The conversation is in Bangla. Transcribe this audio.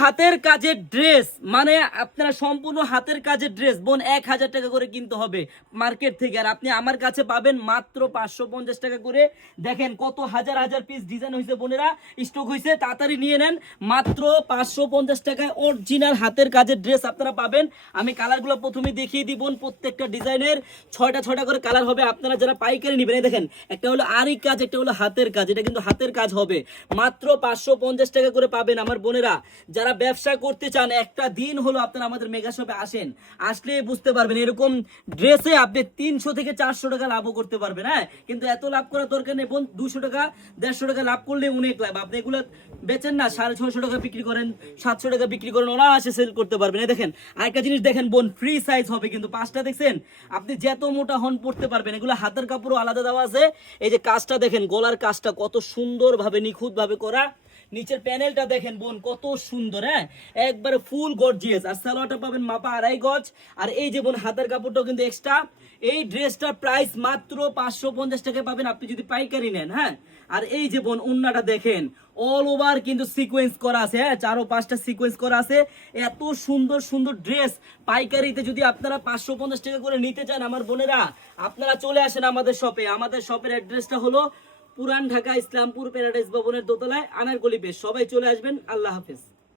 হাতের কাজের ড্রেস, মানে আপনারা সম্পূর্ণ হাতের কাজের ড্রেস বোন 1000 টাকা করে কিনতে হবে মার্কেট থেকে, আর আপনি আমার কাছে পাবেন মাত্র 550 টাকা করে। দেখেন কত হাজার হাজার পিস ডিজাইন হয়েছে বোনেরা, স্টক হয়েছে, তাড়াতাড়ি নিয়ে নেন। মাত্র 550 টাকায় অরিজিনাল হাতের কাজের ড্রেস আপনারা পাবেন। আমি কালারগুলো প্রথমে দেখিয়ে দিব, প্রত্যেকটা ডিজাইনের 6টা করে কালার হবে। আপনারা যারা পাইকারি নেবেন, এই দেখেন একটা হলো আরি কাজ, একটা হলো হাতের কাজ, এটা কিন্তু হাতের কাজ হবে। মাত্র 550 টাকা করে পাবেন আমার বোনেরা। যারা ব্যবসা করতে চান, একটা দিন হলো আপনারা আমাদের মেগা শপে আসেন, আসলে বুঝতে পারবেন এরকম ড্রেসে আপনি 300 থেকে 400 টাকা লাভও করতে পারবেন। হ্যাঁ, কিন্তু এত লাভ করার দরকার নেই বোন, 200 টাকা 150 টাকা লাভ করলে অনেক লাভ। আপনি এগুলো বেচেন না, 650 টাকা বিক্রি করেন, 700 টাকা বিক্রি করেন, অনায়াসে সেল করতে পারবেন। এই দেখেন আরেকটা জিনিস দেখেন বোন, ফ্রি সাইজ হবে কিন্তু 5টা, দেখছেন আপনি যত মোটা হন পড়তে পারবেন। এগুলো হাতের কাপড়ও আলাদা দেওয়া আছে। এই যে কাজটা দেখেন, গলার কাজটা কত সুন্দর ভাবে নিখুঁত ভাবে করা, নিচের প্যানেলটা দেখেন বোন কত সুন্দর। হ্যাঁ, একবারে ফুল গর্জিয়াস। আর সালোয়ারটা পাবেন মাপা 2.5 গজ। আর এই যে বোন হাতের কাপড়টাও কিন্তু এক্সট্রা। এই ড্রেসটার প্রাইস মাত্র 550 টাকায় পাবেন আপনি যদি পাইকারি নেন। হ্যাঁ, আর এই যে বোন ওন্নাটা দেখেন, অল ওভার কিন্তু সিকোয়েন্স করা আছে। হ্যাঁ, 4 ও 5টা সিকোয়েন্স করা আছে। এত সুন্দর সুন্দর ড্রেস পাইকারিতে যদি আপনারা 550 টাকা করে নিতে চান আমার বোনেরা, আপনারা চলে আসেন আমাদের শপে। আমাদের শপের অ্যাড্রেসটা হলো পুরান ঢাকা ইসলামপুর প্যারাডাইস ভবনের দোতলায়, আনারকলি বেশ। সবাই চলে আসবেন। আল্লাহ হাফেজ।